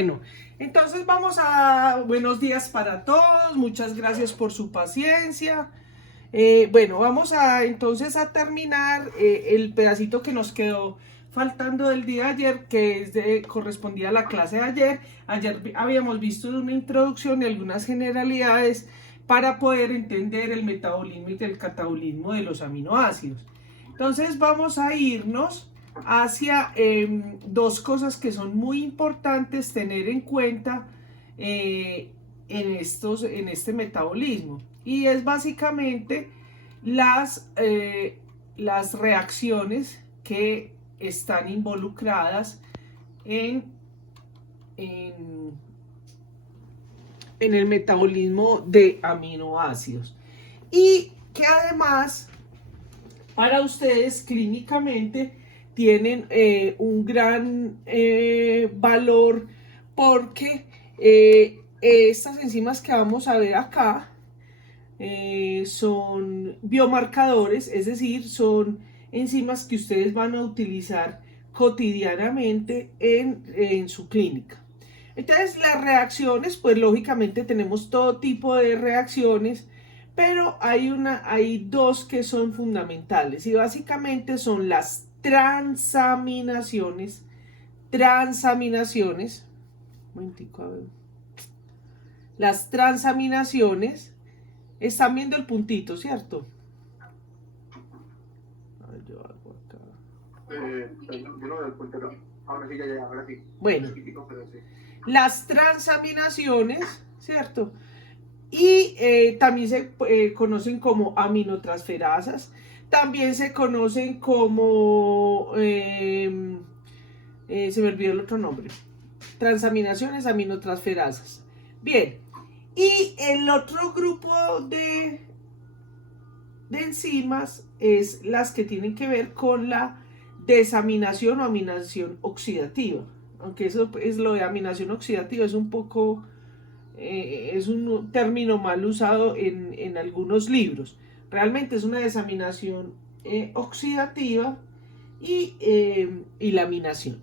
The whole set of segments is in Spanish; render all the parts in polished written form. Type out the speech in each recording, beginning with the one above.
Bueno, entonces buenos días para todos, muchas gracias por su paciencia. Bueno, vamos a entonces a terminar el pedacito que nos quedó faltando del día de ayer, que correspondía a la clase de ayer. Ayer habíamos visto una introducción y algunas generalidades para poder entender el metabolismo y el catabolismo de los aminoácidos. Entonces vamos a irnos hacia dos cosas que son muy importantes tener en cuenta en este metabolismo, y es básicamente las reacciones que están involucradas en el metabolismo de aminoácidos, y que además para ustedes clínicamente tienen un gran valor, porque estas enzimas que vamos a ver acá son biomarcadores, es decir, son enzimas que ustedes van a utilizar cotidianamente en su clínica. Entonces, las reacciones, pues lógicamente tenemos todo tipo de reacciones, pero hay dos que son fundamentales, y básicamente son las transaminaciones. Las transaminaciones, están viendo el puntito, ¿cierto? Yo hago acá. Yo no veo el puntero. Ahora sí, ahora sí. Bueno, las transaminaciones, ¿cierto? Y también se conocen como aminotransferasas, también se conocen como, se me olvidó el otro nombre, transaminaciones, aminotransferasas. Bien, y el otro grupo de enzimas es las que tienen que ver con la desaminación o aminación oxidativa, aunque eso es lo de aminación oxidativa, es un poco... es un término mal usado en algunos libros. Realmente es una desaminación oxidativa y laminación.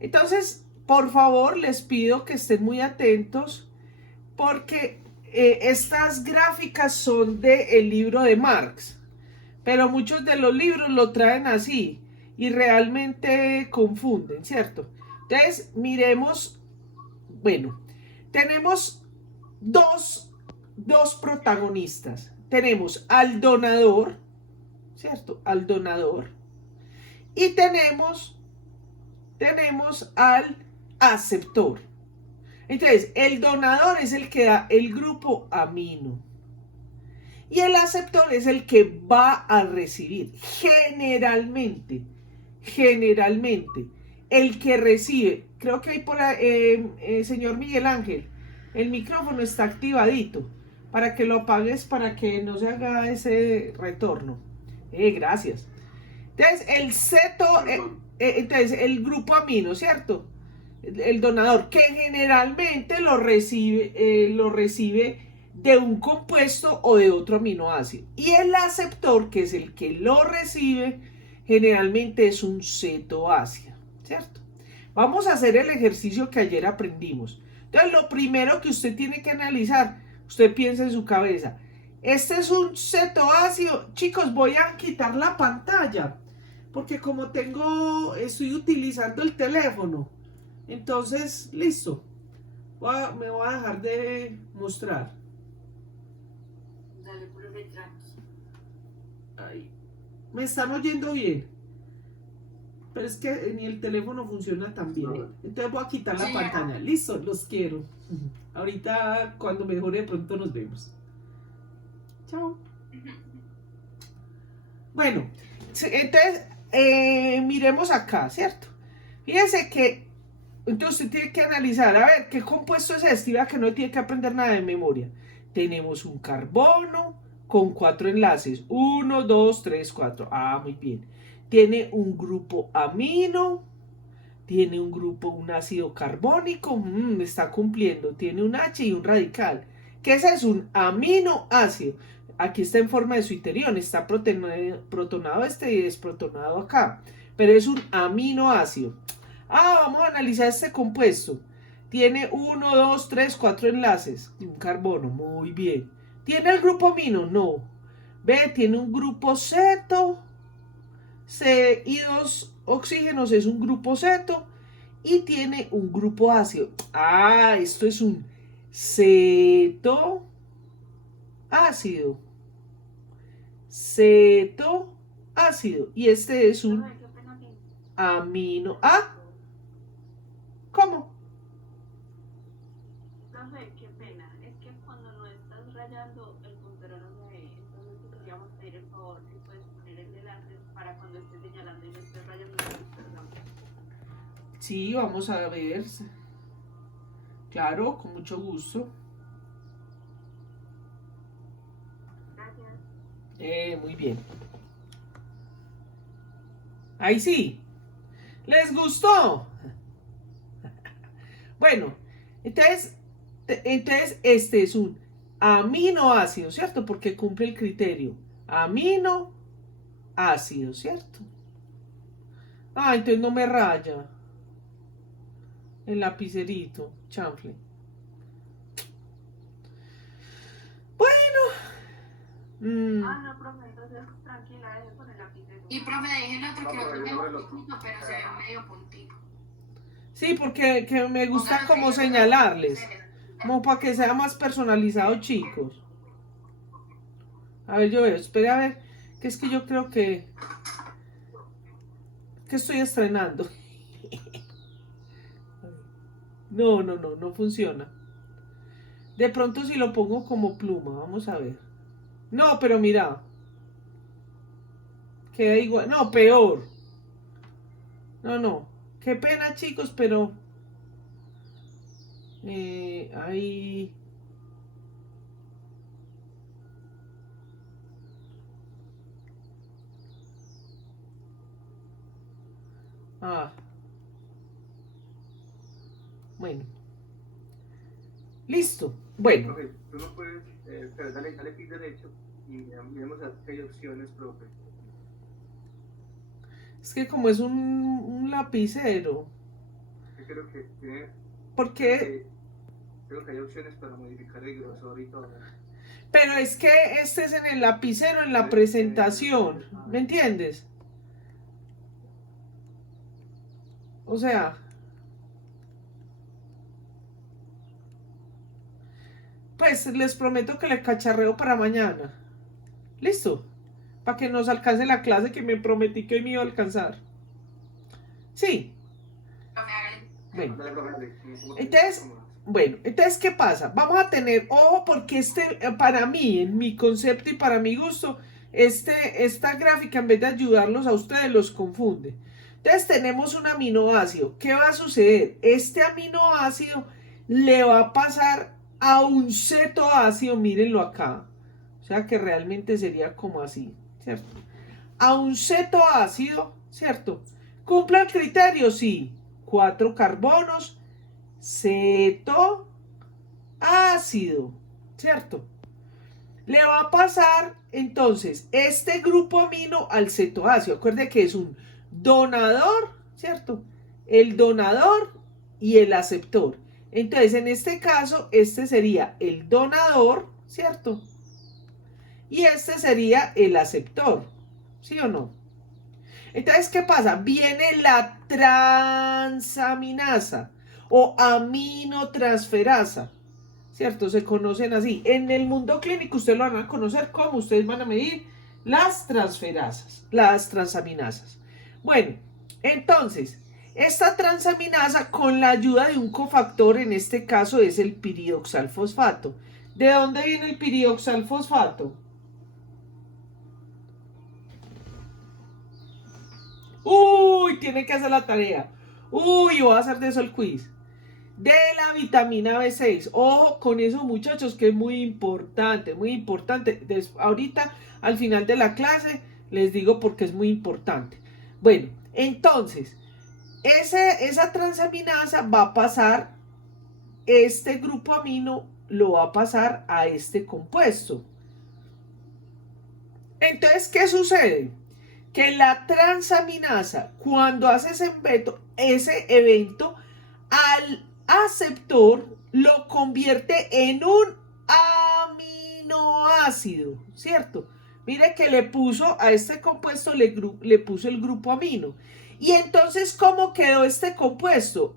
Entonces, por favor, les pido que estén muy atentos, porque estas gráficas son del libro de Marx, pero muchos de los libros lo traen así y realmente confunden, ¿cierto? Entonces, miremos, bueno, tenemos dos protagonistas. Tenemos al donador, ¿cierto? Al donador. Y tenemos al aceptor. Entonces, el donador es el que da el grupo amino, y el aceptor es el que va a recibir. Generalmente, el que recibe, creo que hay por ahí, señor Miguel Ángel, el micrófono está activadito, para que lo apagues, para que no se haga ese retorno. Gracias. Entonces, entonces el grupo amino, ¿cierto? El donador, que generalmente lo recibe de un compuesto o de otro aminoácido. Y el aceptor, que es el que lo recibe, generalmente es un cetoácido, ¿cierto? Vamos a hacer el ejercicio que ayer aprendimos. Entonces, lo primero que usted tiene que analizar, usted piensa en su cabeza, este es un cetoácido. Chicos, voy a quitar la pantalla, porque como estoy utilizando el teléfono, entonces, listo, me voy a dejar de mostrar. Dale, profe, tranqui. Ahí. ¿Me están oyendo bien? Pero es que ni el teléfono funciona tan bien. Entonces voy a quitar la pantalla. Listo, los quiero. Ahorita, cuando mejore, de pronto nos vemos. Chao. Bueno, entonces miremos acá, ¿cierto? Fíjense que entonces usted tiene que analizar, a ver, ¿qué compuesto es este? Vea que no tiene que aprender nada de memoria. Tenemos un carbono con 4 enlaces. 1, 2, 3, 4. Ah, muy bien. Tiene un grupo amino. Tiene un ácido carbónico. Está cumpliendo. Tiene un H y un radical. ¿Qué es un aminoácido? Aquí está en forma de suiterión. Está protonado y desprotonado acá. Pero es un aminoácido. Vamos a analizar este compuesto. Tiene 1, 2, 3, 4 enlaces. Un carbono, muy bien. ¿Tiene el grupo amino? No. Ve, tiene un grupo ceto. C y 2 oxígenos es un grupo ceto. Y tiene un grupo ácido. Ah, esto es un ceto ácido. Ceto ácido. Y este es un amino. ¿Ah? ¿Cómo? No sé, qué pena. Es que cuando no estás rayando, el puntero no se ve. Entonces te queríamos pedir el favor si puedes poner el delante para cuando estés señalando y no estés rayando el puntero. Sí, vamos a ver. Claro, con mucho gusto. Gracias. Muy bien. Ahí sí. ¿Les gustó? Bueno, entonces este es un aminoácido, ¿cierto? Porque cumple el criterio. Aminoácido, ¿cierto? Ah, entonces no me raya el lapicerito, chanfle. No, profe, entonces tranquila, deje con el lapicero. Y profe, dije el otro que otro medio puntito, pero se ve medio puntito. Sí, porque que me gusta como señalarles, como para que sea más personalizado, chicos. A ver, yo veo, espera a ver, que es que yo creo que estoy estrenando. No funciona. De pronto si lo pongo como pluma, vamos a ver. No, pero mira. Queda igual. No, peor. No. Qué pena, chicos, pero... ahí... Ah. Bueno. Listo. Bueno. Profe, tú no puedes, pero dale clic derecho y miremos a ver qué hay opciones, profe. Es que como es un lapicero. Yo creo que tiene... ¿Por qué? Creo que hay opciones para modificar el grosor y todo. Pero es que este es en el lapicero, en la presentación. ¿Me entiendes? O sea... Pues les prometo que le cacharreo para mañana. ¿Listo? Para que nos alcance la clase que me prometí que hoy me iba a alcanzar. Sí. Bueno. Entonces, ¿qué pasa? Vamos a tener, ojo, porque para mí, en mi concepto y para mi gusto, esta gráfica, en vez de ayudarlos a ustedes, los confunde. Entonces, tenemos un aminoácido. ¿Qué va a suceder? Este aminoácido le va a pasar a un cetoácido, mírenlo acá. O sea, que realmente sería como así, ¿cierto? A un cetoácido, ¿cierto? ¿Cumple el criterio? Sí. 4 carbonos, cetoácido, ¿cierto? Le va a pasar entonces este grupo amino al cetoácido. Acuerde que es un donador, ¿cierto? El donador y el aceptor. Entonces, en este caso, este sería el donador, ¿cierto? Y este sería el aceptor, ¿sí o no? Entonces, ¿qué pasa? Viene la transaminasa o aminotransferasa, ¿cierto? Se conocen así. En el mundo clínico ustedes lo van a conocer como ustedes van a medir las transferasas, las transaminasas. Bueno, entonces, esta transaminasa con la ayuda de un cofactor, en este caso es el piridoxalfosfato. ¿De dónde viene el piridoxalfosfato? Uy, tiene que hacer la tarea. Uy, voy a hacer de eso el quiz. De la vitamina B6. Ojo con eso, muchachos, que es muy importante, muy importante. Ahorita, al final de la clase, les digo porque es muy importante. Bueno, entonces, esa transaminasa va a pasar, este grupo amino lo va a pasar a este compuesto. Entonces, ¿qué sucede? Que la transaminasa, cuando hace ese evento, al aceptor lo convierte en un aminoácido, ¿cierto? Mire que le puso a este compuesto, le puso el grupo amino. Y entonces, ¿cómo quedó este compuesto?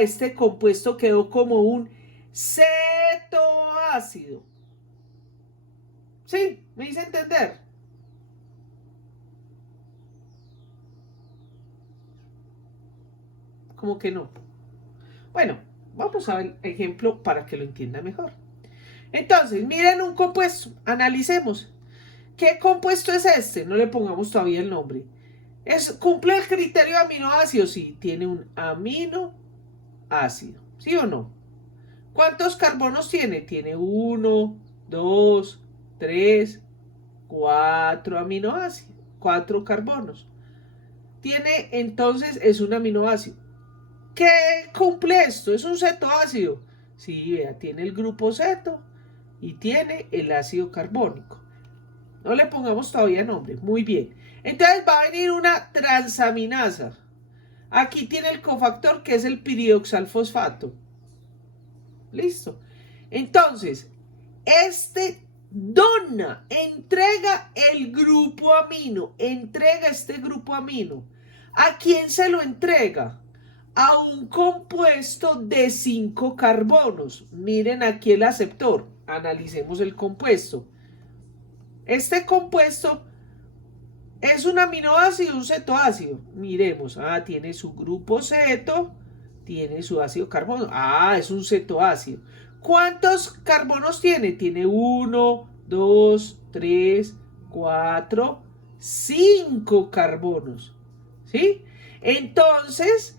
Este compuesto quedó como un cetoácido. ¿Sí? ¿Me hice entender? Como que no. Bueno, vamos a ver el ejemplo para que lo entienda mejor. Entonces, miren un compuesto, analicemos. ¿Qué compuesto es este? No le pongamos todavía el nombre. ¿Cumple el criterio de aminoácido? Sí, tiene un aminoácido. ¿Sí o no? ¿Cuántos carbonos tiene? Tiene 1, 2, 3, 4 aminoácidos. 4 carbonos. Tiene, entonces, es un aminoácido. ¿Qué cumple esto? ¿Es un cetoácido? Sí, vea, tiene el grupo ceto y tiene el ácido carbónico. No le pongamos todavía nombre. Muy bien. Entonces va a venir una transaminasa. Aquí tiene el cofactor que es el piridoxalfosfato. Listo. Entonces, entrega el grupo amino. Entrega este grupo amino. ¿A quién se lo entrega? A un compuesto de 5 carbonos. Miren aquí el aceptor. Analicemos el compuesto. Este compuesto es un aminoácido, un cetoácido. Miremos, tiene su grupo ceto, tiene su ácido carbónico. Es un cetoácido. ¿Cuántos carbonos tiene? Tiene 1, 2, 3, 4, 5 carbonos. ¿Sí? Entonces,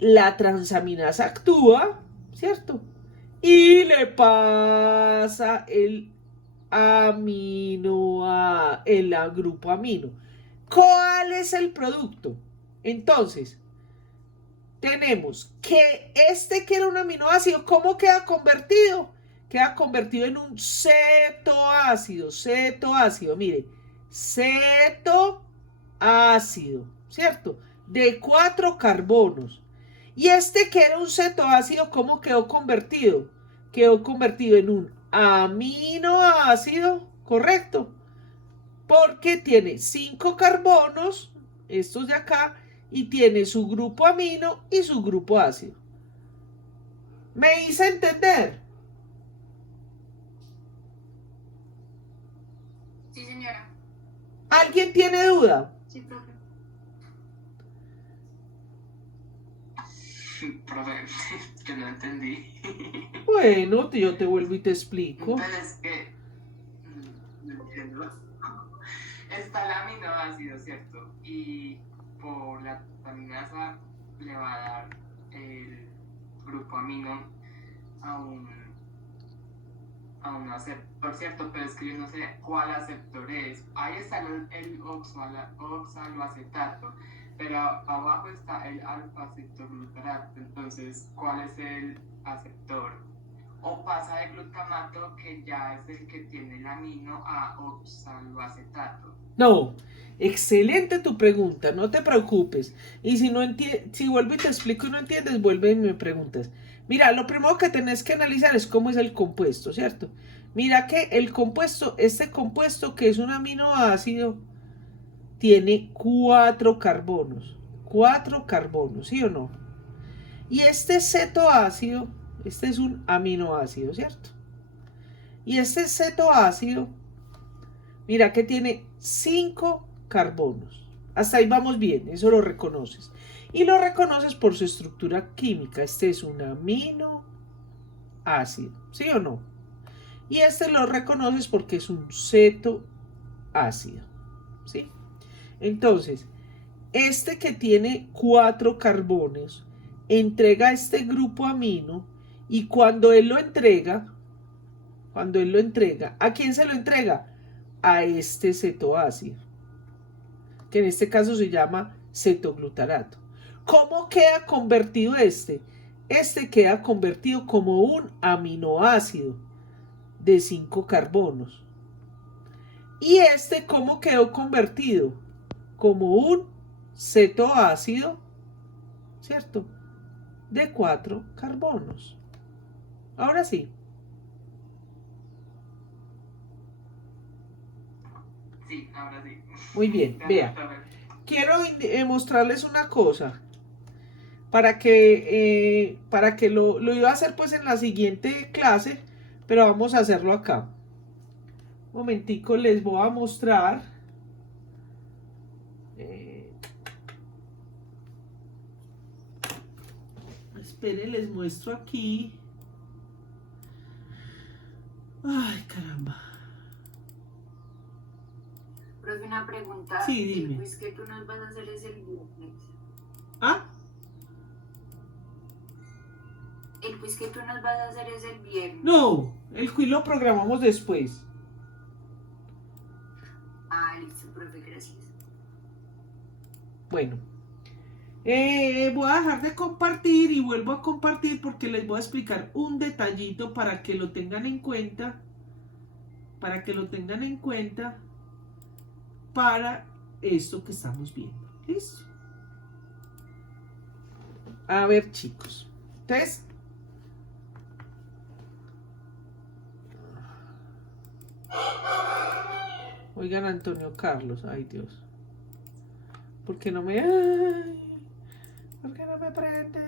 la transaminasa actúa, ¿cierto? Y le pasa el grupo amino. ¿Cuál es el producto? Entonces, tenemos que que era un aminoácido, ¿cómo queda convertido? Queda convertido en un cetoácido. Mire, cetoácido, ¿cierto? De 4 carbonos. Y que era un cetoácido, ¿cómo quedó convertido? Quedó convertido en un aminoácido, ¿correcto? Porque tiene 5 carbonos, estos de acá, y tiene su grupo amino y su grupo ácido. ¿Me hice entender? Sí, señora. ¿Alguien tiene duda? Sí, profe. Profe, que no entendí. Bueno, yo te vuelvo y te explico. Entonces, que no entiendo. Está el aminoácido, ¿cierto? Y por la contaminasa le va a dar el grupo amino a un aceptor, ¿cierto? Pero es que yo no sé cuál aceptor es. Ahí está el oxaloacetato, pero abajo está el alfa-acetoglutarato. Entonces, ¿cuál es el aceptor? O pasa de glutamato, que ya es el que tiene el amino, a oxaloacetato. No, excelente tu pregunta, no te preocupes. Y si vuelvo y te explico y no entiendes, vuelve y me preguntas. Mira, lo primero que tenés que analizar es cómo es el compuesto, ¿cierto? Mira que el compuesto, este compuesto que es un aminoácido, tiene 4 carbonos. 4 carbonos, ¿sí o no? Y este cetoácido, este es un aminoácido, ¿cierto? Y este cetoácido, mira que tiene 5 carbonos. Hasta ahí vamos bien, eso lo reconoces. Y lo reconoces por su estructura química. Este es un aminoácido, ¿sí o no? Y este lo reconoces porque es un cetoácido, ¿sí? Entonces, este que tiene 4 carbones entrega este grupo amino, y cuando él lo entrega, ¿a quién se lo entrega? A este cetoácido, que en este caso se llama cetoglutarato. ¿Cómo queda convertido este? Este queda convertido como un aminoácido de 5 carbonos. ¿Y cómo quedó convertido? Como un cetoácido, ¿cierto? de 4 carbonos. Ahora sí. Sí, ahora sí. Muy bien, vea. Quiero mostrarles una cosa. Para que lo iba a hacer pues en la siguiente clase, pero vamos a hacerlo acá. Un momentico, les voy a mostrar. Esperen, les muestro aquí. Ay, caramba. Profe, una pregunta. Sí, dime. El quiz que tú nos vas a hacer es el viernes. ¿Ah? El quiz que tú nos vas a hacer es el viernes. No, el quiz lo programamos después. Ah, listo, profe, gracias. Bueno. Voy a dejar de compartir y vuelvo a compartir porque les voy a explicar un detallito para que lo tengan en cuenta. Para que lo tengan en cuenta para esto que estamos viendo. ¿Listo? A ver, chicos. Entonces, oigan, Antonio Carlos, ay Dios. ¿Por qué no me... Ay, ¿por qué no me prende?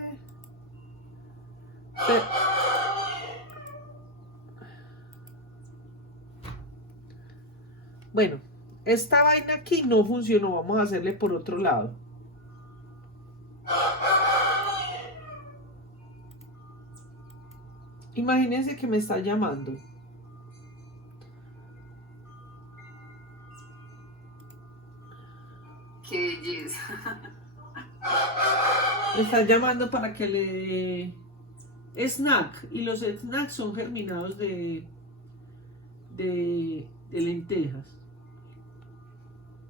Bueno, esta vaina aquí no funcionó. Vamos a hacerle por otro lado. Imagínense que me está llamando. Qué belleza. Me está llamando para que le dé snack. Y los snacks son germinados de lentejas.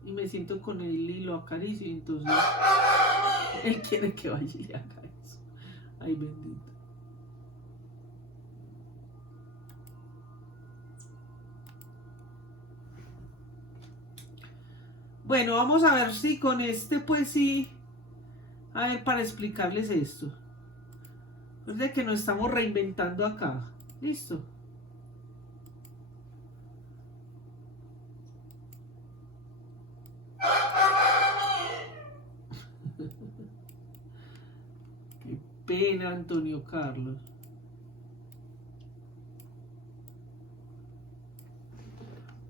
Y me siento con él y lo acaricio. Y entonces él quiere que vaya y le haga eso. Ay, bendito. Bueno, vamos a ver si con este, pues sí. A ver, para explicarles esto. Es de que nos estamos reinventando acá. ¿Listo? Qué pena, Antonio Carlos.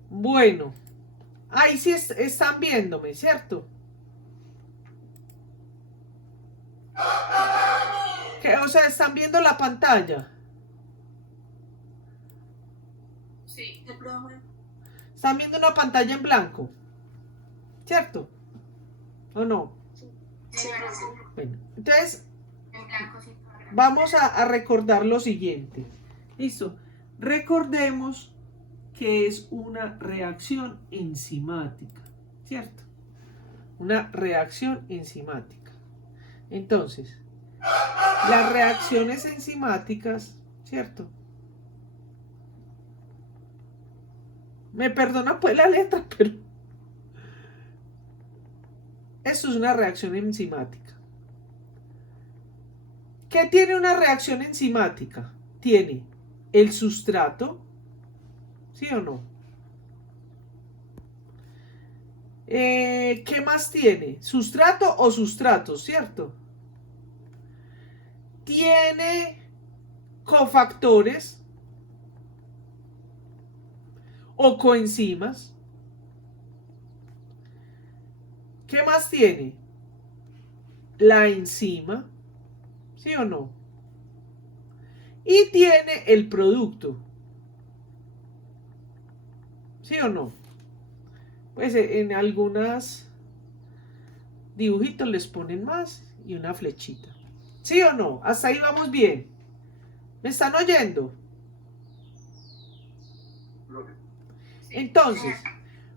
Bueno. Ahí sí están viéndome, ¿cierto? O sea, están viendo la pantalla. Sí, de profe. Están viendo una pantalla en blanco. ¿Cierto? ¿O no? Sí, profe. Bueno, entonces En blanco sí. vamos a recordar lo siguiente. Listo. Recordemos que es una reacción enzimática, ¿cierto? Una reacción enzimática. Entonces, las reacciones enzimáticas, ¿cierto? Me perdona pues la letra, pero esto es una reacción enzimática. ¿Qué tiene una reacción enzimática? Tiene el sustrato, ¿sí o no? ¿Qué más tiene? Sustrato o sustratos, ¿cierto? Tiene cofactores o coenzimas. ¿Qué más tiene? La enzima, ¿sí o no? Y tiene el producto, ¿sí o no? Pues en algunas dibujitos les ponen más y una flechita. ¿Sí o no? Hasta ahí vamos bien. ¿Me están oyendo? Entonces,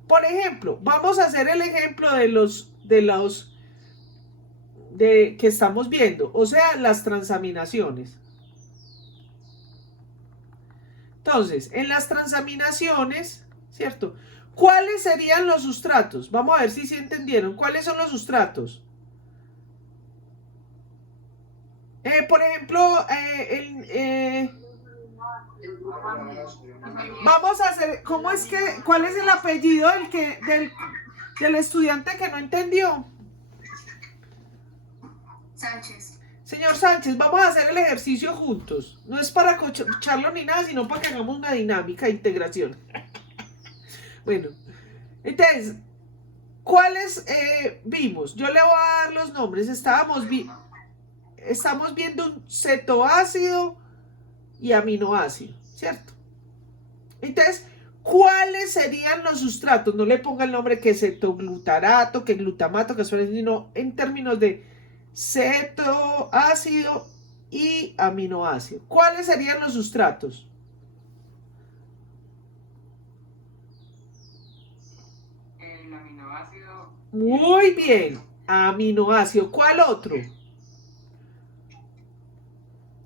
por ejemplo, vamos a hacer el ejemplo de que estamos viendo, o sea, las transaminaciones. Entonces, en las transaminaciones, ¿cierto? ¿Cuáles serían los sustratos? Vamos a ver si se entendieron. ¿Cuáles son los sustratos? Por ejemplo, vamos a hacer, ¿cuál es el apellido del estudiante que no entendió? Sánchez. Señor Sánchez, vamos a hacer el ejercicio juntos. No es para cocharlo ni nada, sino para que hagamos una dinámica de integración. Bueno, entonces, ¿cuáles vimos? Yo le voy a dar los nombres. Estamos viendo un cetoácido y aminoácido, ¿cierto? Entonces, ¿cuáles serían los sustratos? No le ponga el nombre que cetoglutarato, que glutamato, que suene, sino en términos de cetoácido y aminoácido. ¿Cuáles serían los sustratos? El aminoácido. Muy bien, aminoácido. ¿Cuál otro?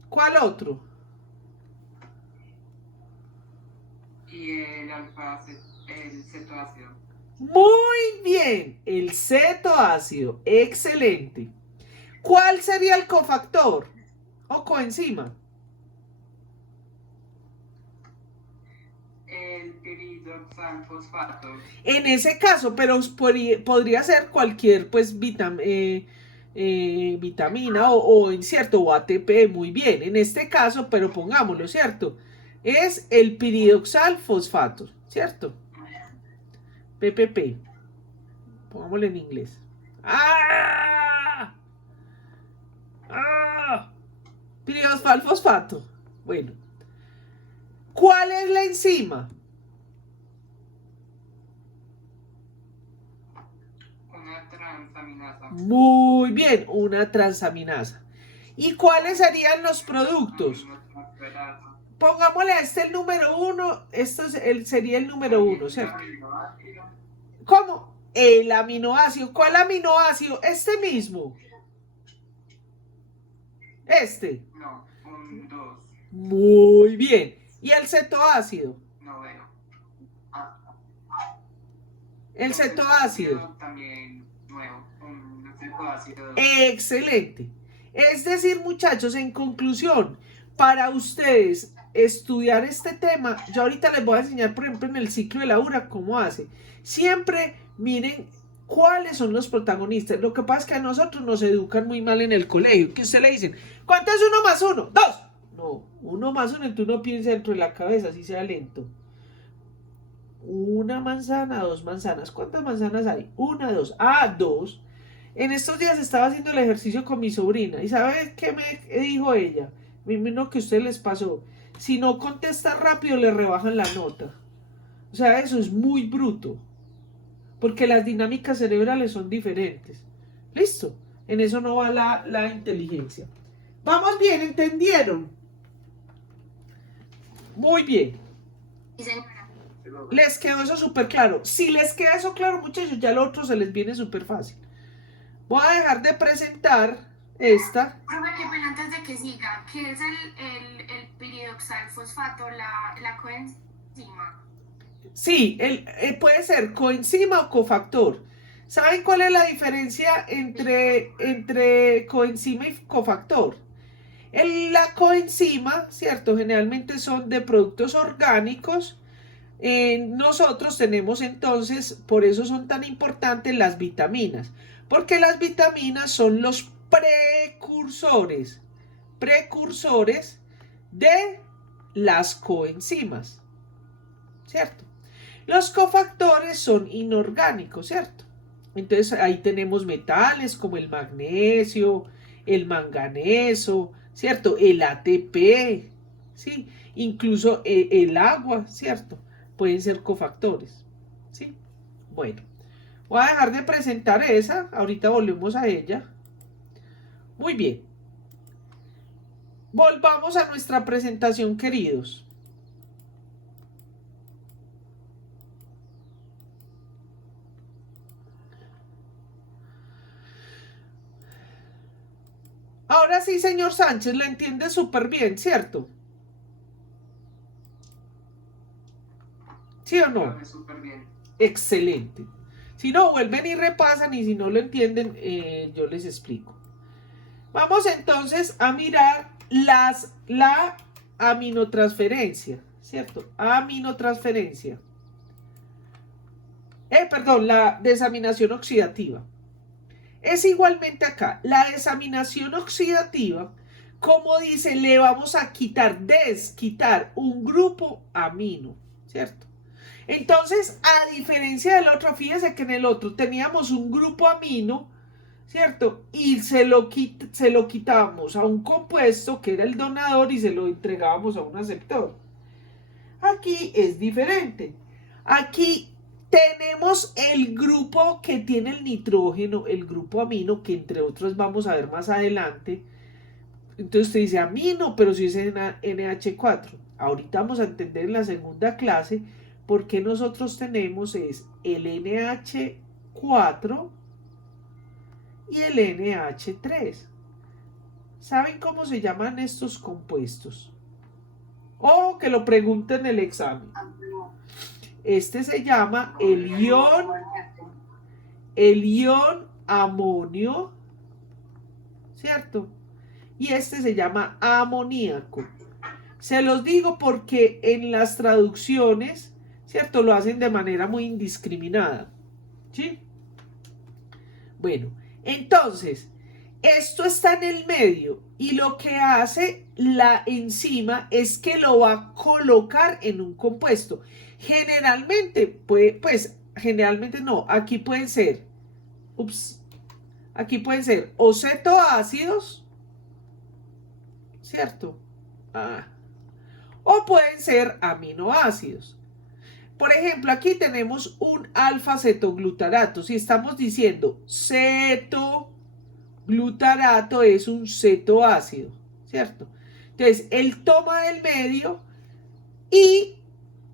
¿Cuál otro? Y el cetoácido. Muy bien, el cetoácido. Excelente. ¿Cuál sería el cofactor o coenzima? El piridoxalfosfato. En ese caso, pero podría ser cualquier pues vitamina o en cierto o ATP, muy bien. En este caso, pero pongámoslo, ¿cierto? Es el piridoxalfosfato, ¿cierto? PPP. Pongámoslo en inglés. ¡Ah! ¡Ah! Piridoxalfosfato. Bueno. ¿Cuál es la enzima? Una transaminasa. Muy bien, una transaminasa. ¿Y cuáles serían los productos? Pongámosle a este el número 1, sería el número 1, ¿cierto? ¿Cómo? El aminoácido. ¿Cuál aminoácido? Este mismo. Este. No, un 2. Muy bien. ¿Y el cetoácido? No veo. El cetoácido. También nuevo. Un cetoácido. Excelente. Es decir, muchachos, en conclusión, para ustedes estudiar este tema, yo ahorita les voy a enseñar, por ejemplo, en el ciclo de la URA, cómo hace. Siempre miren cuáles son los protagonistas. Lo que pasa es que a nosotros nos educan muy mal en el colegio, que usted le dicen, ¿cuánto es 1 más 1? 2. No, 1 más 1, entonces uno piensa dentro de la cabeza, así sea lento. 1 manzana, 2 manzanas. ¿Cuántas manzanas hay? 1, 2. Ah, 2. En estos días estaba haciendo el ejercicio con mi sobrina. ¿Y sabe qué me dijo ella? Me imagino que a ustedes les pasó. Si no contesta rápido, le rebajan la nota. O sea, eso es muy bruto. Porque las dinámicas cerebrales son diferentes. ¿Listo? En eso no va la inteligencia. ¿Vamos bien? ¿Entendieron? Muy bien. Sí, señora. Les quedó eso súper claro. Si les queda eso claro, muchachos, ya lo otro se les viene súper fácil. Voy a dejar de presentar esta. Profe, qué pena antes de que siga. ¿Qué es el piridoxalfosfato, la coenzima? Sí, puede ser coenzima o cofactor. ¿Saben cuál es la diferencia entre coenzima y cofactor? La coenzima, ¿cierto? Generalmente son de productos orgánicos. Nosotros tenemos entonces, por eso son tan importantes las vitaminas. Porque las vitaminas son los precursores de las coenzimas, ¿cierto? Los cofactores son inorgánicos, ¿cierto? Entonces ahí tenemos metales como el magnesio, el manganeso, ¿cierto? El ATP, ¿sí? Incluso el agua, ¿cierto? Pueden ser cofactores, ¿sí? Bueno, voy a dejar de presentar esa, ahorita volvemos a ella. Muy bien. Volvamos a nuestra presentación, queridos. Ahora sí, señor Sánchez, la entiende súper bien, ¿cierto? ¿Sí o no? Súper bien. Excelente. Si no, vuelven y repasan y si no lo entienden, yo les explico. Vamos entonces a mirar la aminotransferencia, ¿cierto? Aminotransferencia. Perdón, la desaminación oxidativa. Es igualmente acá, la desaminación oxidativa, como dice, le vamos a quitar un grupo amino, ¿cierto? Entonces, a diferencia del otro, fíjense que en el otro teníamos un grupo amino, ¿cierto? Y se lo quitábamos a un compuesto que era el donador y se lo entregábamos a un aceptor. Aquí es diferente. Aquí tenemos el grupo que tiene el nitrógeno, el grupo amino, que entre otros vamos a ver más adelante. Entonces usted dice amino, pero si es NH4. Ahorita vamos a entender en la segunda clase por qué nosotros tenemos es el NH4 y el NH3. ¿Saben cómo se llaman estos compuestos? O que lo pregunten en el examen. Este se llama el ion amonio, ¿cierto? Y este se llama amoníaco. Se los digo porque en las traducciones, ¿cierto? Lo hacen de manera muy indiscriminada, ¿sí? Bueno, entonces, esto está en el medio y lo que hace la enzima es que lo va a colocar en un compuesto. Generalmente, generalmente no, aquí pueden ser, aquí pueden ser o cetoácidos, ¿cierto? O pueden ser aminoácidos. Por ejemplo, aquí tenemos un alfa-cetoglutarato. Si estamos diciendo cetoglutarato es un cetoácido, ¿cierto? Entonces, él toma del medio y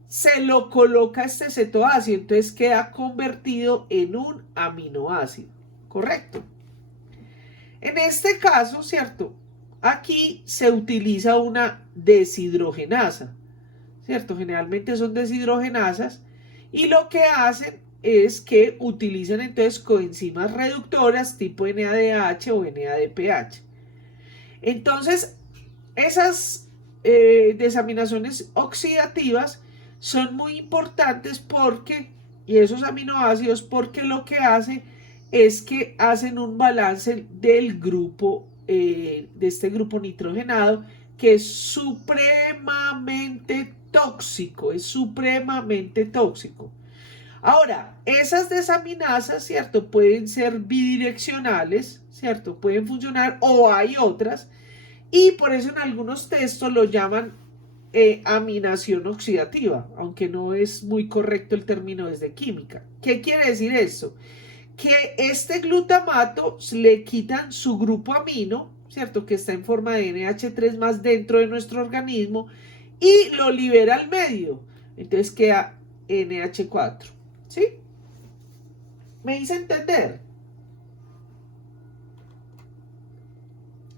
se lo coloca este cetoácido. Entonces, queda convertido en un aminoácido, ¿correcto? En este caso, ¿cierto? Aquí se utiliza una deshidrogenasa, ¿cierto? Generalmente son deshidrogenasas y lo que hacen es que utilizan entonces coenzimas reductoras tipo NADH o NADPH. Entonces, esas desaminaciones oxidativas son muy importantes porque, y esos aminoácidos, porque lo que hacen es que hacen un balance del grupo, de este grupo nitrogenado, que es supremamente tóxico, Ahora, esas desaminasas, ¿cierto? Pueden ser bidireccionales, ¿cierto? Pueden funcionar o hay otras, y por eso en algunos textos lo llaman aminación oxidativa, aunque no es muy correcto el término desde química. ¿Qué quiere decir esto? Que este glutamato le quitan su grupo amino, ¿cierto? Que está en forma de NH3 más dentro de nuestro organismo y lo libera al medio. Entonces queda NH4, ¿sí? ¿Me hice entender?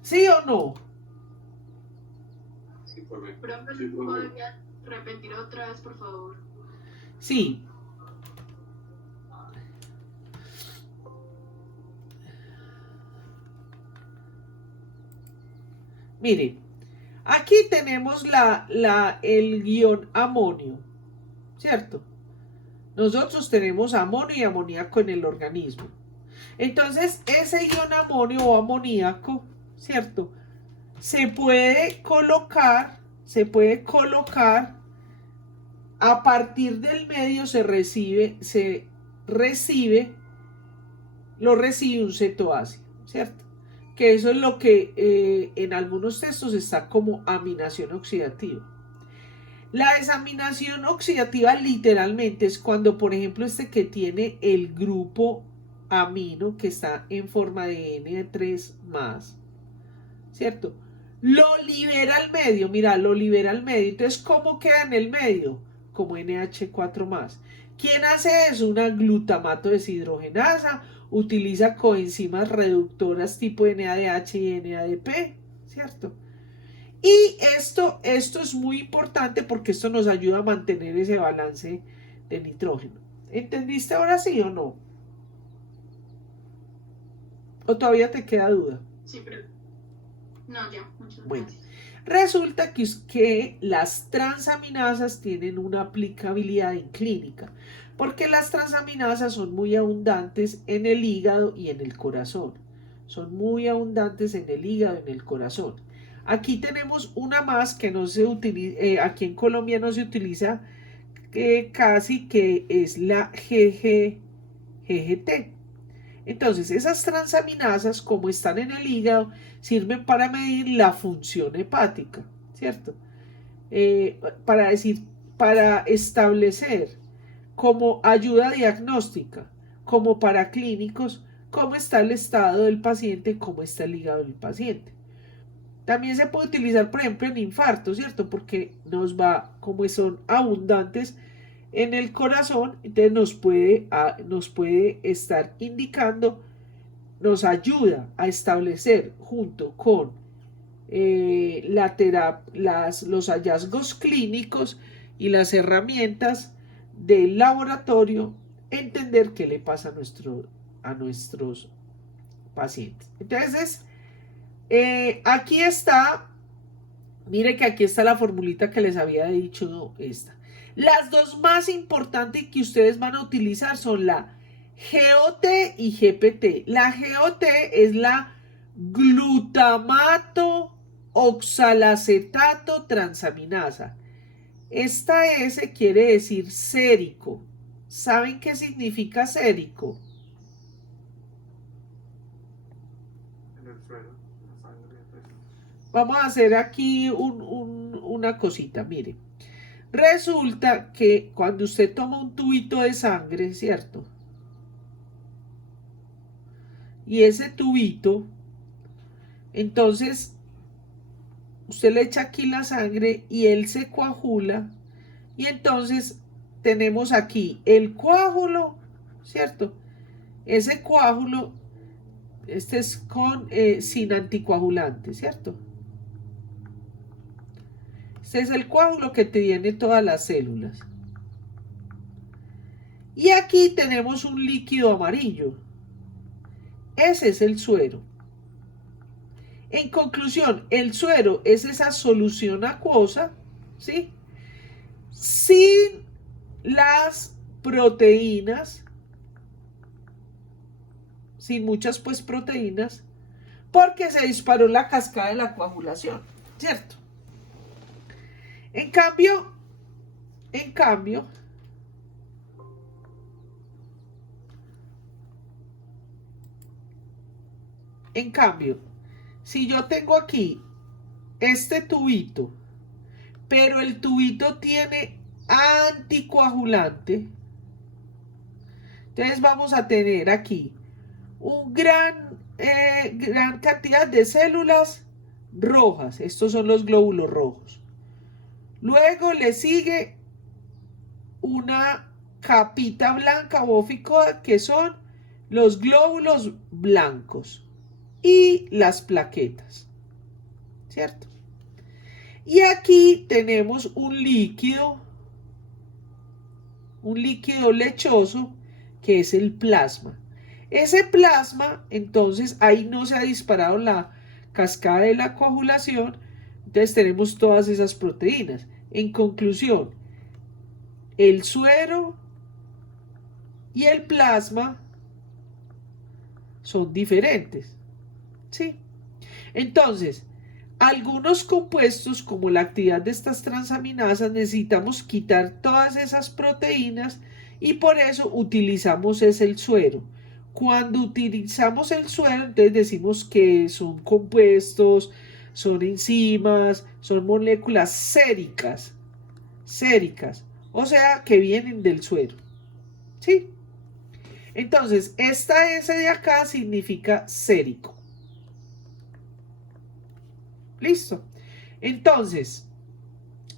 ¿Sí o no? Profe, ¿podría repetir otra vez, por favor? Sí. Miren, aquí tenemos el guión amonio, ¿cierto? Nosotros tenemos amonio y amoníaco en el organismo. Entonces, ese ion amonio o amoníaco, ¿cierto? Se puede colocar a partir del medio lo recibe un cetoácido, ¿cierto? Que eso es lo que en algunos textos está como aminación oxidativa. La desaminación oxidativa literalmente es cuando, por ejemplo, este que tiene el grupo amino que está en forma de N3+, ¿cierto? Lo libera al medio, mira, lo libera al medio. Entonces, ¿cómo queda en el medio? Como NH4+. ¿Quién hace eso? Una glutamato deshidrogenasa. Utiliza coenzimas reductoras tipo NADH y NADP, ¿cierto? Y esto es muy importante porque esto nos ayuda a mantener ese balance de nitrógeno. ¿Entendiste ahora sí o no? ¿O todavía te queda duda? Sí, pero... No, ya, muchas Bueno, gracias. Resulta que las transaminasas tienen una aplicabilidad en clínica, porque las transaminasas son muy abundantes en el hígado y en el corazón. Son muy abundantes en el hígado y en el corazón. Aquí tenemos una más que no se utiliza, aquí en Colombia no se utiliza casi, que es la GGT. Entonces, esas transaminasas, como están en el hígado, sirven para medir la función hepática, ¿cierto? Para decir, para establecer como ayuda diagnóstica, como para clínicos, cómo está el estado del paciente, cómo está el hígado del paciente. También se puede utilizar, por ejemplo, en infarto, ¿cierto? Porque como son abundantes en el corazón, entonces nos puede estar indicando, nos ayuda a establecer junto con los hallazgos clínicos y las herramientas del laboratorio, entender qué le pasa a nuestros pacientes. Entonces, aquí está, mire que aquí está la formulita que les había dicho esta. Las dos más importantes que ustedes van a utilizar son la GOT y GPT. La GOT es la glutamato oxalacetato transaminasa. Esta S quiere decir sérico. ¿Saben qué significa sérico? En el suelo, la sangre, pues. Vamos a hacer aquí una cosita, mire. Resulta que cuando usted toma un tubito de sangre, ¿cierto? Y ese tubito, entonces, usted le echa aquí la sangre y él se coagula. Y entonces tenemos aquí el coágulo, ¿cierto? Ese coágulo, este es sin anticoagulante, ¿cierto? Este es el coágulo que tiene todas las células. Y aquí tenemos un líquido amarillo. Ese es el suero. En conclusión, el suero es esa solución acuosa, ¿sí? Sin las proteínas, sin muchas pues proteínas, porque se disparó la cascada de la coagulación, ¿cierto? En cambio, si yo tengo aquí este tubito, pero el tubito tiene anticoagulante, entonces vamos a tener aquí un gran cantidad de células rojas. Estos son los glóbulos rojos. Luego le sigue una capita blanca bófica, que son los glóbulos blancos y las plaquetas, ¿cierto? Y aquí tenemos un líquido lechoso, que es el plasma. Ese plasma, entonces, ahí no se ha disparado la cascada de la coagulación, entonces tenemos todas esas proteínas. En conclusión, el suero y el plasma son diferentes, ¿sí? Entonces, algunos compuestos, como la actividad de estas transaminasas, necesitamos quitar todas esas proteínas y por eso utilizamos el suero. Cuando utilizamos el suero, entonces decimos que son compuestos, son enzimas, son moléculas séricas, o sea, que vienen del suero, ¿sí? Entonces, esta S de acá significa sérico. Listo. Entonces,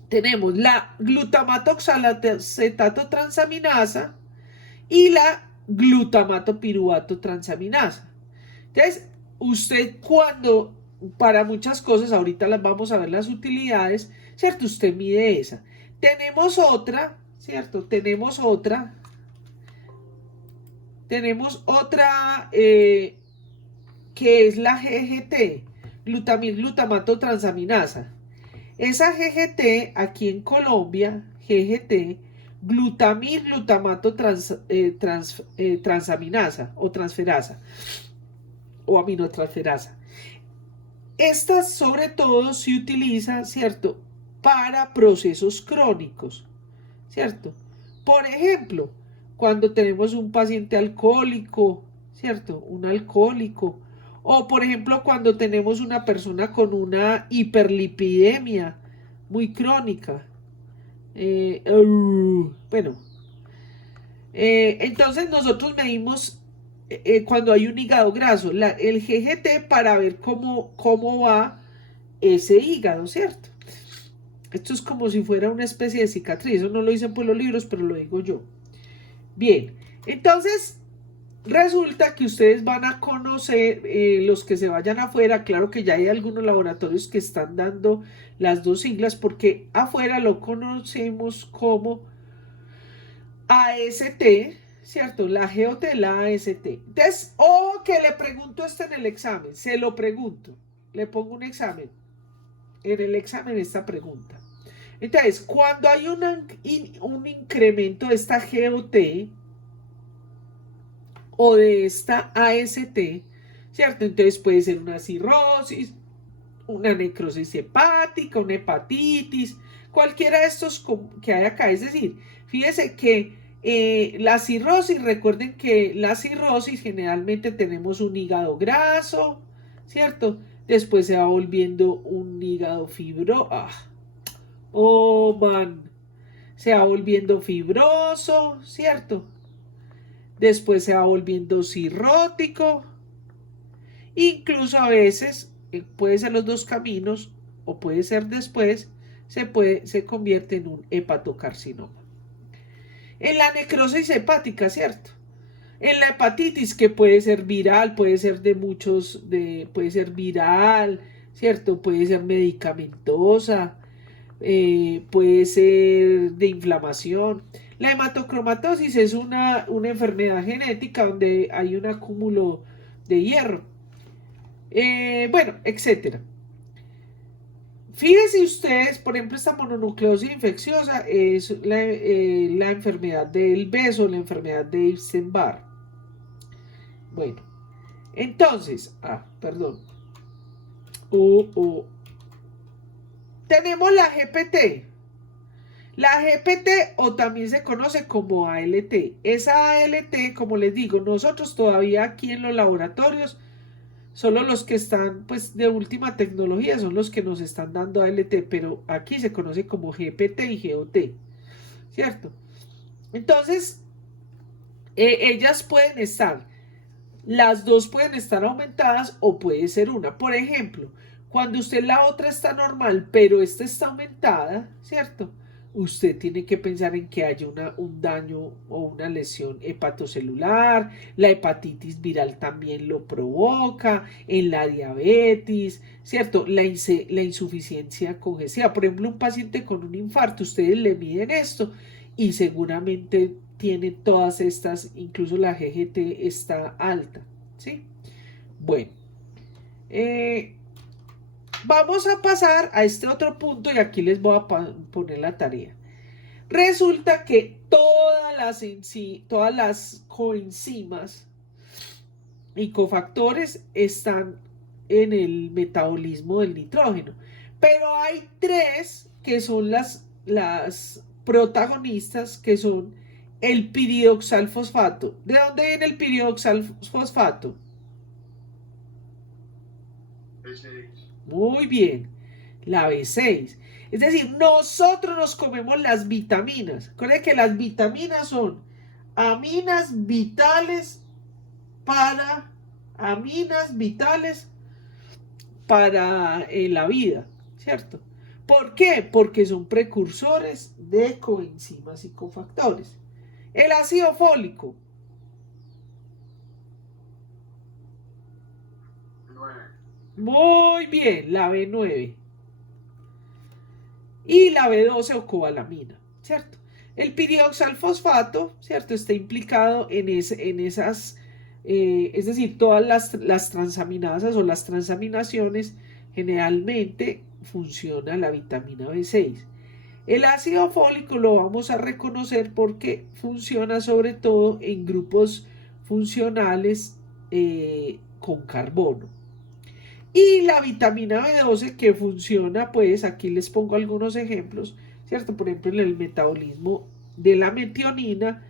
tenemos la glutamato oxalacetato transaminasa y la glutamato piruvato transaminasa. Entonces, usted para muchas cosas, ahorita las vamos a ver las utilidades, ¿cierto? Usted mide esa. Tenemos otra, ¿cierto? Tenemos otra que es la GGT, glutamato transaminasa. Esa GGT, aquí en Colombia, GGT, glutamil, glutamato transaminasa o transferasa o aminotransferasa. Esta sobre todo se utiliza, ¿cierto?, para procesos crónicos, ¿cierto? Por ejemplo, cuando tenemos un paciente alcohólico, ¿cierto? Un alcohólico. O por ejemplo, cuando tenemos una persona con una hiperlipidemia muy crónica. Bueno, entonces nosotros medimos cuando hay un hígado graso, el GGT para ver cómo va ese hígado, ¿cierto? Esto es como si fuera una especie de cicatriz. Eso no lo dicen por los libros, pero lo digo yo. Bien, entonces resulta que ustedes van a conocer, los que se vayan afuera, claro que ya hay algunos laboratorios que están dando las dos siglas, porque afuera lo conocemos como AST, ¿cierto? La GOT, la AST. Entonces, que le pregunto esto en el examen, se lo pregunto, le pongo un examen, en el examen esta pregunta. Entonces, cuando hay un incremento de esta GOT o de esta AST, ¿cierto? Entonces puede ser una cirrosis, una necrosis hepática, una hepatitis, cualquiera de estos que hay acá. Es decir, fíjese que la cirrosis, recuerden que la cirrosis generalmente tenemos un hígado graso, ¿cierto? Después se va volviendo un hígado se va volviendo fibroso, ¿cierto? Después se va volviendo cirrótico. Incluso a veces, puede ser los dos caminos, o puede ser después, se convierte en un hepatocarcinoma. En la necrosis hepática, ¿cierto? En la hepatitis, que puede ser viral, puede ser puede ser viral, ¿cierto? Puede ser medicamentosa, puede ser de inflamación. La hematocromatosis es una enfermedad genética donde hay un acúmulo de hierro. Bueno, etcétera. Fíjense ustedes, por ejemplo, esta mononucleosis infecciosa es la enfermedad del beso, la enfermedad de Epstein-Barr. Bueno, entonces, tenemos la GPT. La GPT, o también se conoce como ALT. Esa ALT, como les digo, nosotros todavía aquí en los laboratorios, solo los que están pues de última tecnología son los que nos están dando ALT, pero aquí se conoce como GPT y GOT, ¿cierto? Entonces, ellas pueden estar, las dos pueden estar aumentadas o puede ser una. Por ejemplo, cuando la otra está normal, pero esta está aumentada, ¿cierto? Usted tiene que pensar en que haya un daño o una lesión hepatocelular. La hepatitis viral también lo provoca, en la diabetes, ¿cierto? La insuficiencia congestiva. Por ejemplo, un paciente con un infarto, ustedes le miden esto y seguramente tiene todas estas, incluso la GGT está alta, ¿sí? Bueno, vamos a pasar a este otro punto y aquí les voy a poner la tarea. Resulta que todas las coenzimas y cofactores están en el metabolismo del nitrógeno, pero hay tres que son las protagonistas, que son el piridoxalfosfato. ¿De dónde viene el piridoxalfosfato? Muy bien, la B6. Es decir, nosotros nos comemos las vitaminas. Recuerden que las vitaminas son aminas vitales para la vida, ¿cierto? ¿Por qué? Porque son precursores de coenzimas y cofactores. El ácido fólico. 9. Muy bien, la B9. Y la B12 o cobalamina, ¿cierto? El piridoxalfosfato, ¿cierto? Está implicado en esas, es decir, todas las transaminasas o las transaminaciones generalmente funciona la vitamina B6. El ácido fólico lo vamos a reconocer porque funciona sobre todo en grupos funcionales con carbono. Y la vitamina B12 que funciona, pues aquí les pongo algunos ejemplos, ¿cierto? Por ejemplo, en el metabolismo de la metionina,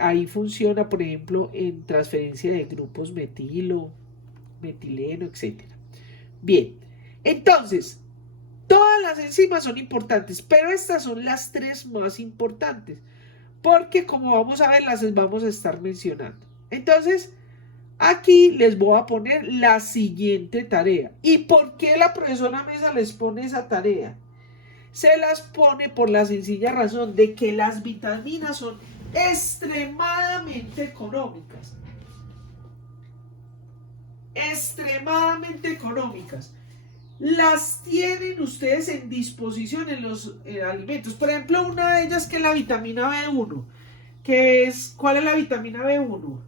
ahí funciona, por ejemplo, en transferencia de grupos metilo, metileno, etc. Bien, entonces, todas las enzimas son importantes, pero estas son las 3 más importantes, porque como vamos a ver, las vamos a estar mencionando. Entonces, aquí les voy a poner la siguiente tarea. ¿Y por qué la profesora Mesa les pone esa tarea? Se las pone por la sencilla razón de que las vitaminas son extremadamente económicas. Extremadamente económicas. Las tienen ustedes en disposición en los alimentos. Por ejemplo, una de ellas que es la vitamina B1. ¿Cuál es la vitamina B1?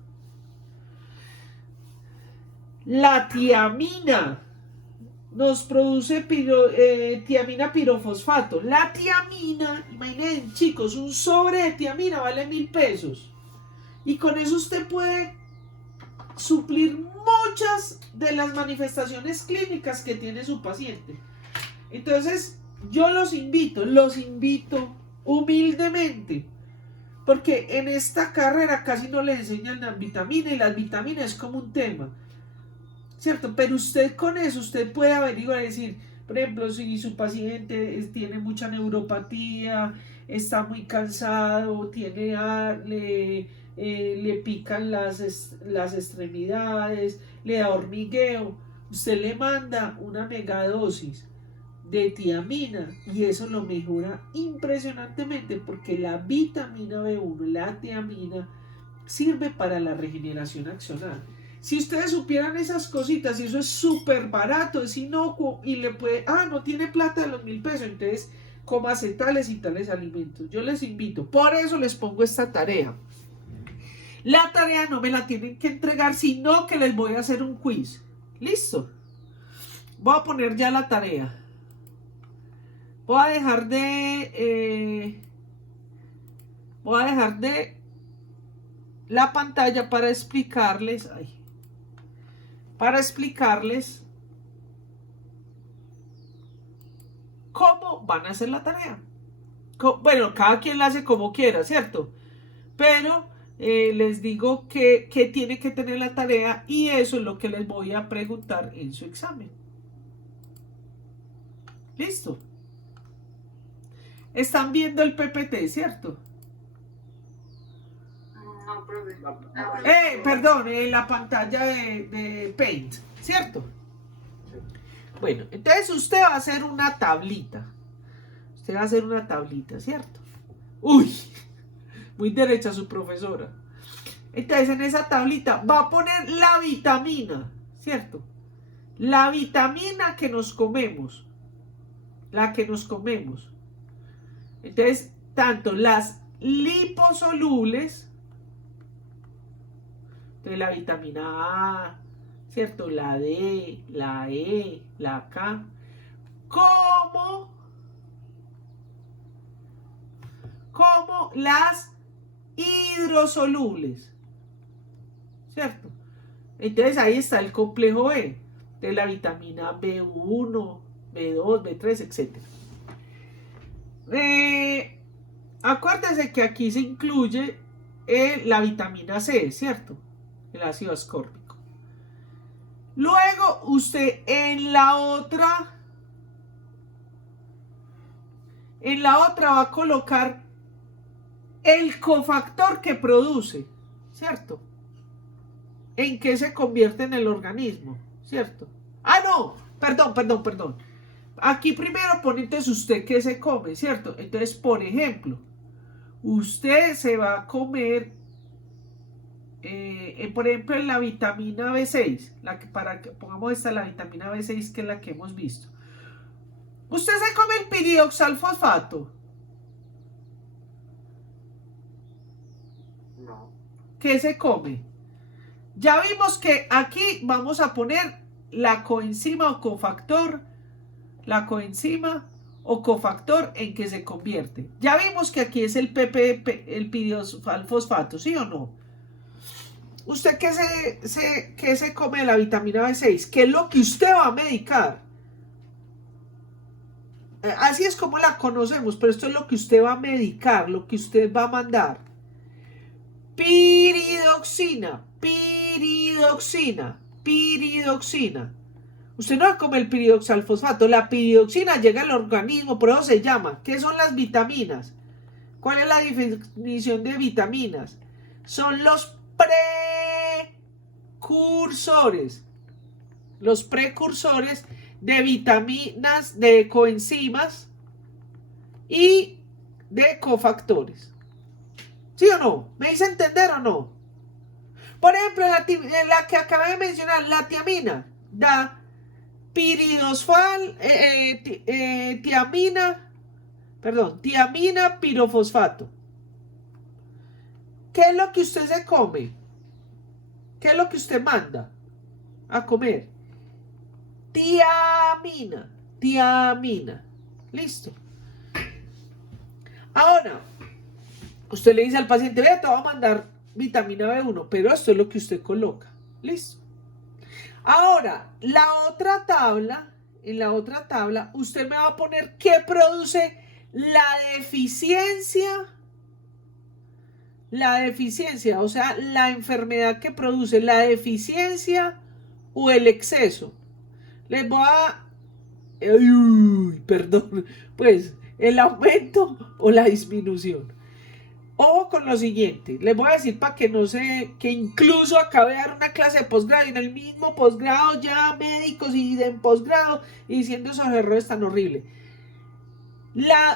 La tiamina. Nos produce tiamina pirofosfato. La tiamina, imaginen chicos, un sobre de tiamina vale 1.000 pesos. Y con eso usted puede suplir muchas de las manifestaciones clínicas que tiene su paciente. Entonces, yo los invito humildemente, porque en esta carrera casi no les enseñan la vitamina y las vitaminas es como un tema, ¿cierto? Pero usted con eso, usted puede averiguar y decir, por ejemplo, si su paciente tiene mucha neuropatía, está muy cansado, le pican las extremidades, le da hormigueo, usted le manda una megadosis de tiamina y eso lo mejora impresionantemente porque la vitamina B1, la tiamina, sirve para la regeneración axonal. Si ustedes supieran esas cositas, y eso es súper barato, es inocuo y le puede, no tiene plata de los 1.000 pesos, entonces cómase tales y tales alimentos. Yo les invito, por eso les pongo esta tarea. La tarea no me la tienen que entregar, sino que les voy a hacer un quiz. ¿Listo? Voy a poner ya la tarea. Voy a dejar de la pantalla para explicarles. Cómo van a hacer la tarea. Bueno, cada quien la hace como quiera, ¿cierto? Pero les digo que tiene que tener la tarea y eso es lo que les voy a preguntar en su examen. ¿Listo? Están viendo el PPT, ¿cierto? No, profe. Perdón, la pantalla de Paint, ¿cierto? Bueno, entonces usted va a hacer una tablita. ¿Cierto? Uy, muy derecha su profesora. Entonces en esa tablita va a poner la vitamina, ¿cierto? La vitamina que nos comemos. Entonces, tanto las liposolubles, entonces la vitamina A, ¿cierto? La D, la E, la K, como las hidrosolubles, ¿cierto? Entonces ahí está el complejo B, de la vitamina B1, B2, B3, etc. Acuérdense que aquí se incluye la vitamina C, ¿cierto? El ácido ascórbico. Luego usted en la otra va a colocar el cofactor que produce, ¿cierto? ¿En qué se convierte en el organismo? ¿Cierto? No, perdón. Aquí primero pone entonces usted qué se come, ¿cierto? Entonces, por ejemplo, usted se va a comer, por ejemplo, en la vitamina B6, para que pongamos la vitamina B6 que es la que hemos visto. Usted se come el piridoxalfosfato. No. ¿Qué se come? Ya vimos que aquí vamos a poner la coenzima o cofactor la coenzima o cofactor en que se convierte. Ya vimos que aquí es el PPP, el piridosfalfosfato, ¿sí o no? ¿Usted qué se come de la vitamina B6? ¿Qué es lo que usted va a medicar? Así es como la conocemos, pero esto es lo que usted va a medicar, lo que usted va a mandar. Piridoxina, piridoxina, piridoxina. Usted no va a comer el piridoxalfosfato. La piridoxina llega al organismo, por eso se llama. ¿Qué son las vitaminas? ¿Cuál es la definición de vitaminas? Son los precursores. Los precursores de vitaminas, de coenzimas y de cofactores. ¿Sí o no? ¿Me hice entender o no? Por ejemplo, la que acabé de mencionar, la tiamina, da tiamina pirofosfato. ¿Qué es lo que usted se come? ¿Qué es lo que usted manda a comer? Tiamina, tiamina. Listo. Ahora, usted le dice al paciente, vea, te voy a mandar vitamina B1, pero esto es lo que usted coloca. Listo. Ahora, en la otra tabla, usted me va a poner qué produce la deficiencia, o sea, la enfermedad que produce la deficiencia o el exceso. Les voy a, pues, el aumento o la disminución. Ojo con lo siguiente, les voy a decir para que no se, que incluso acabé de dar una clase de posgrado y en el mismo posgrado ya médicos y en posgrado y diciendo esos errores tan horribles.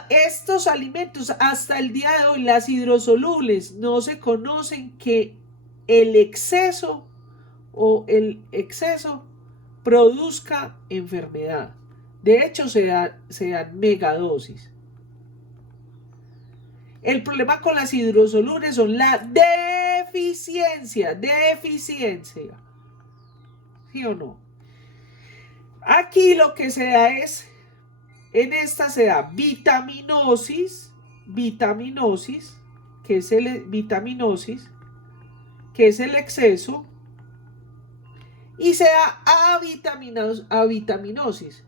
Estos alimentos hasta el día de hoy, las hidrosolubles, no se conocen que el exceso produzca enfermedad. De hecho, se dan megadosis. El problema con las hidrosolubles son la deficiencia. ¿Sí o no? Aquí lo que se da es, en esta se da vitaminosis, que es el exceso, y se da avitaminosis,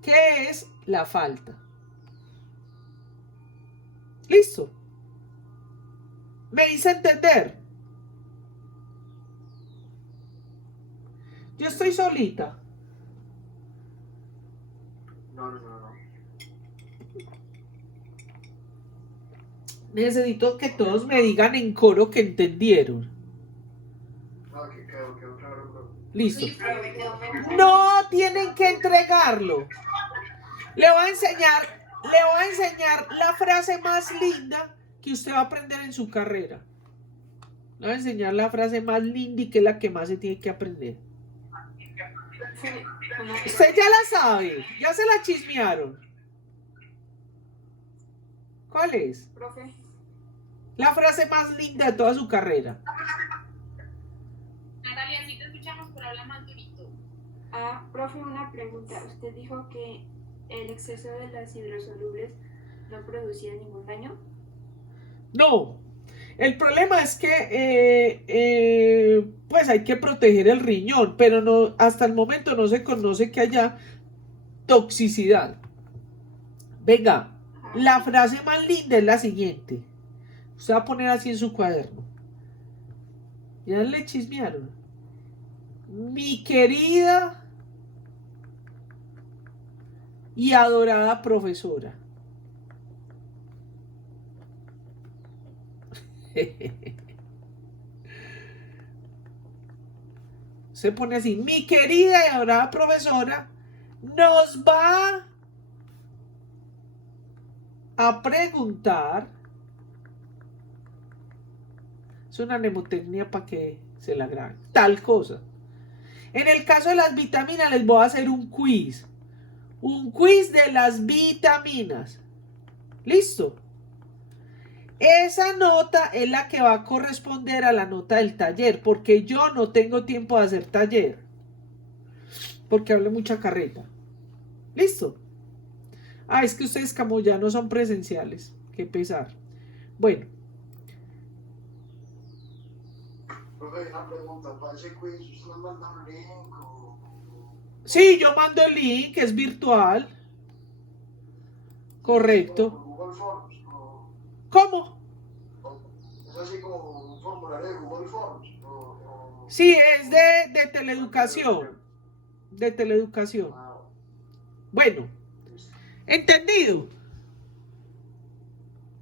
que es la falta. Listo. ¿Me hice entender? Yo estoy solita. No. Necesito que todos me digan en coro que entendieron. No, que quedó claro, bro. Listo. Sí, pero me quedó menos. No tienen que entregarlo. Le voy a enseñar la frase más linda que usted va a aprender en su carrera. Le voy a enseñar la frase más linda y que es la que más se tiene que aprender. Usted ya la sabe, ya se la chismearon. ¿Cuál es? Profe, La frase más linda de toda su carrera. Natalia, sí te escuchamos, pero habla más durito. Profe, una pregunta. Usted dijo que el exceso de las hidrosolubles no producía ningún daño. No, el problema es que pues hay que proteger el riñón, pero no, hasta el momento no se conoce que haya toxicidad. Venga, la frase más linda es la siguiente. Usted va a poner así en su cuaderno. Ya le chismearon. Mi querida y adorada profesora. Se pone así, mi querida y adorada profesora nos va a preguntar. Es una mnemotecnia para que se la graben. Tal cosa. En el caso de las vitaminas les voy a hacer un quiz. Un quiz de las vitaminas. ¿Listo? Esa nota es la que va a corresponder a la nota del taller, porque yo no tengo tiempo de hacer taller. porque hable mucha carreta. ¿Listo? Ah, es que ustedes como ya no son presenciales. Qué pesar. Bueno. Profe, una pregunta, para ese quiz, ¿usted nos manda un link o...? Sí, yo mando el link, es virtual. Correcto. ¿Por Google Forms? ¿Cómo? ¿Es así como un formulario de Google Forms? Sí, es de teleeducación. De teleeducación. Ah, Bueno, entendido.